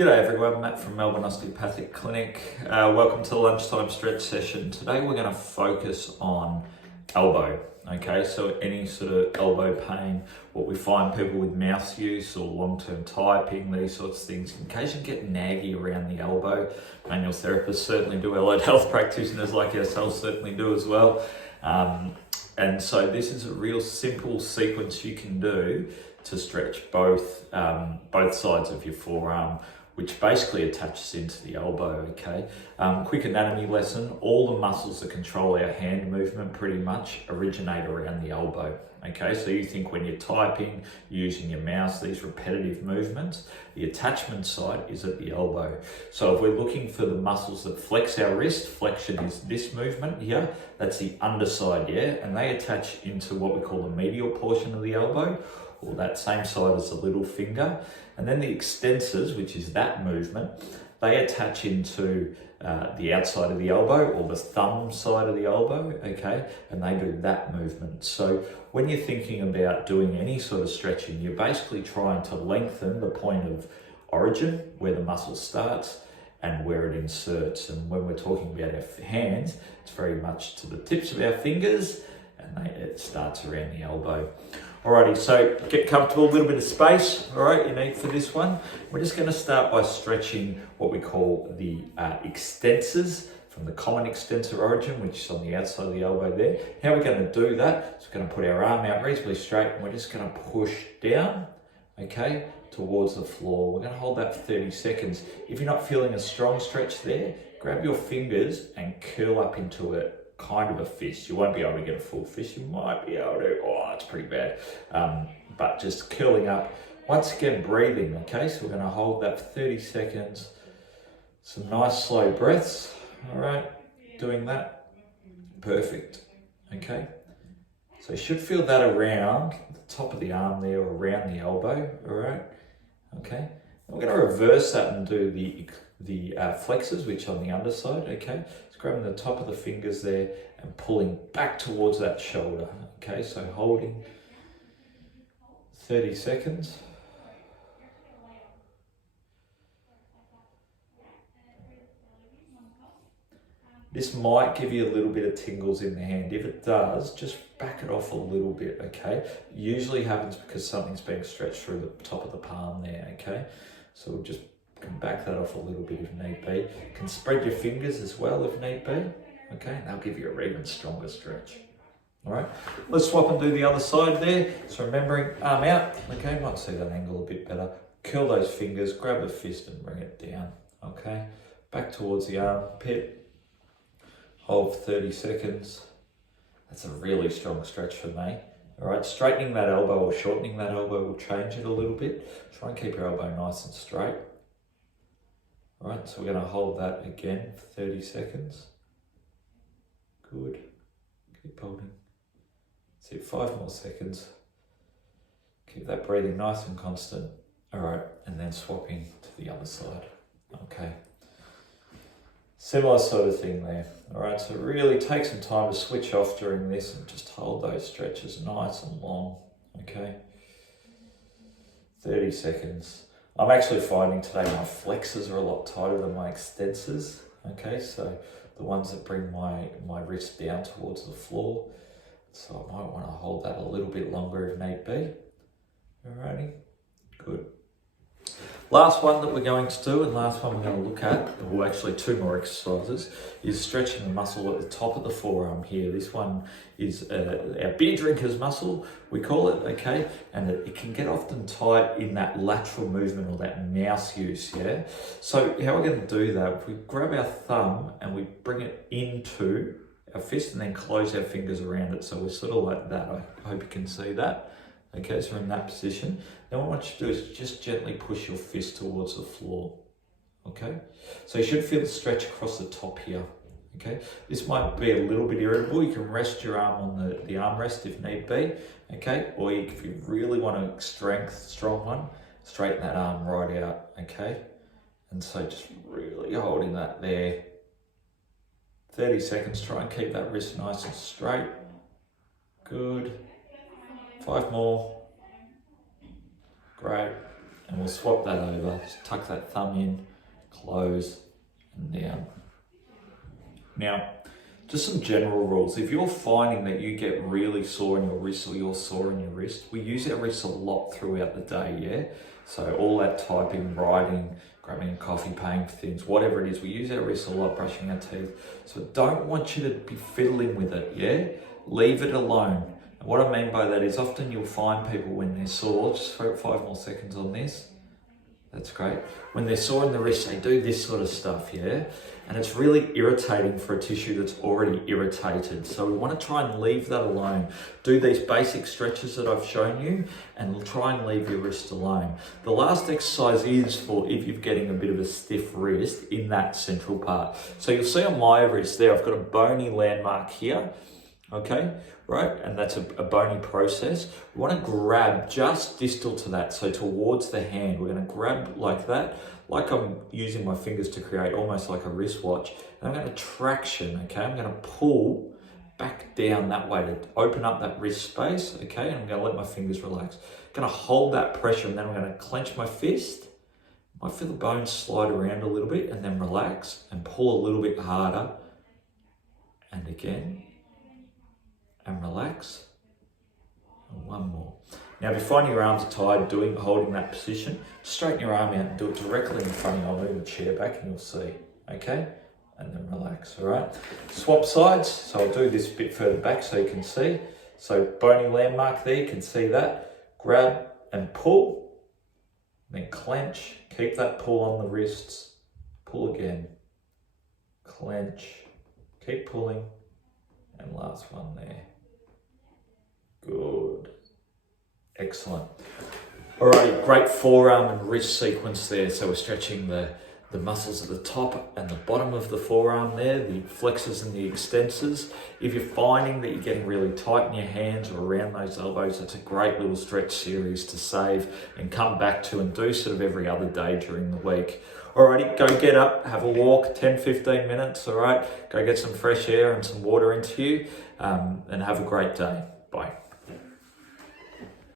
G'day everyone, Matt from Melbourne Osteopathic Clinic. Welcome to the lunchtime stretch session. Today we're going to focus on elbow. Okay, so any sort of elbow pain, what we find people with mouse use or long-term typing, these sorts of things, in case you get naggy around the elbow, manual therapists certainly do, allied health practitioners like ourselves certainly do as well. And so this is a real simple sequence you can do to stretch both sides of your forearm, which basically attaches into the elbow, okay? Quick anatomy lesson, all the muscles that control our hand movement pretty much originate around the elbow, okay? So you think when you're typing, using your mouse, these repetitive movements, the attachment side is at the elbow. So if we're looking for the muscles that flex our wrist, flexion is this movement here, that's the underside, yeah? And they attach into what we call the medial portion of the elbow, or that same side as the little finger. And then the extensors, which is that movement, they attach into the outside of the elbow or the thumb side of the elbow, okay? And they do that movement. So when you're thinking about doing any sort of stretching, you're basically trying to lengthen the point of origin, where the muscle starts and where it inserts. And when we're talking about our hands, it's very much to the tips of our fingers, and it starts around the elbow. Alrighty, so get comfortable, a little bit of space, all right, you need for this one. We're just gonna start by stretching what we call the extensors from the common extensor origin, which is on the outside of the elbow there. How we're gonna do that is we're gonna put our arm out reasonably straight and we're just gonna push down, okay, towards the floor. We're gonna hold that for 30 seconds. If you're not feeling a strong stretch there, grab your fingers and curl up into it. Kind of a fist. You won't be able to get a full fist. You might be able to, it's pretty bad. But just curling up. Once again, breathing, okay? So we're gonna hold that for 30 seconds. Some nice slow breaths, all right? Doing that, perfect, okay? So you should feel that around the top of the arm there, or around the elbow, all right? Okay, we're gonna reverse that and do the flexors, which are on the underside, okay? Grabbing the top of the fingers there and pulling back towards that shoulder. Okay, so holding 30 seconds. This might give you a little bit of tingles in the hand. If it does, just back it off a little bit, okay? Usually happens because something's being stretched through the top of the palm there, okay? So we'll just can back that off a little bit if need be. You can spread your fingers as well if need be. Okay, and they'll give you an even stronger stretch. All right, let's swap and do the other side there. So remembering arm out, okay, might see that angle a bit better. Curl those fingers, grab the fist and bring it down. Okay, back towards the armpit. Hold for 30 seconds. That's a really strong stretch for me. All right, straightening that elbow or shortening that elbow will change it a little bit. Try and keep your elbow nice and straight. All right, so we're going to hold that again for 30 seconds. Good. Keep holding. That's it, 5 more seconds. Keep that breathing nice and constant. All right, and then swapping to the other side. Okay. Similar sort of thing there. All right, so really take some time to switch off during this and just hold those stretches nice and long. Okay. 30 seconds. I'm actually finding today my flexors are a lot tighter than my extensors, okay? So the ones that bring my wrist down towards the floor. So I might want to hold that a little bit longer if need be. Alrighty, good. Last one that we're going to do, and last one we're going to look at, well actually 2 more exercises, is stretching the muscle at the top of the forearm here. This one is our beer drinker's muscle, we call it, okay? And it can get often tight in that lateral movement or that mouse use, yeah? So how we're going to do that, if we grab our thumb and we bring it into our fist and then close our fingers around it. So we're sort of like that. I hope you can see that. Okay, so we're in that position. Then what I want you to do is just gently push your fist towards the floor. Okay, so you should feel the stretch across the top here. Okay, this might be a little bit irritable. You can rest your arm on the armrest if need be. Okay, or if you really want a strong one, straighten that arm right out. Okay, and so just really holding that there. 30 seconds, try and keep that wrist nice and straight. Good. 5 more. Great. And we'll swap that over, just tuck that thumb in, close, and down. Now, just some general rules. If you're finding that you get really sore in your wrist or you're sore in your wrist, we use our wrists a lot throughout the day, yeah? So all that typing, writing, grabbing a coffee, paying for things, whatever it is, we use our wrists a lot, brushing our teeth. So don't want you to be fiddling with it, yeah? Leave it alone. And what I mean by that is often you'll find people when they're sore, just for 5 more seconds on this. That's great. When they're sore in the wrist, they do this sort of stuff, yeah? And it's really irritating for a tissue that's already irritated. So we want to try and leave that alone. Do these basic stretches that I've shown you and we'll try and leave your wrist alone. The last exercise is for if you're getting a bit of a stiff wrist in that central part. So you'll see on my wrist there, I've got a bony landmark here. Okay, right, and that's a bony process. We want to grab just distal to that, so towards the hand. We're going to grab like that, like I'm using my fingers to create almost like a wristwatch. And I'm going to traction, okay? I'm going to pull back down that way to open up that wrist space, okay? And I'm going to let my fingers relax. I'm going to hold that pressure and then I'm going to clench my fist. I might feel the bones slide around a little bit and then relax and pull a little bit harder. And again. And relax. And one more. Now, if you find your arms tired holding that position, straighten your arm out and do it directly in front of you. I'll move the chair back and you'll see. Okay? And then relax, all right? Swap sides. So I'll do this a bit further back so you can see. So bony landmark there, you can see that. Grab and pull. Then clench. Keep that pull on the wrists. Pull again. Clench. Keep pulling. And last one there. Good. Excellent. Alrighty, great forearm and wrist sequence there. So we're stretching the muscles at the top and the bottom of the forearm there, the flexors and the extensors. If you're finding that you're getting really tight in your hands or around those elbows, that's a great little stretch series to save and come back to and do sort of every other day during the week. Alrighty, go get up, have a walk, 10-15 minutes, alright? Go get some fresh air and some water into you and have a great day. Bye.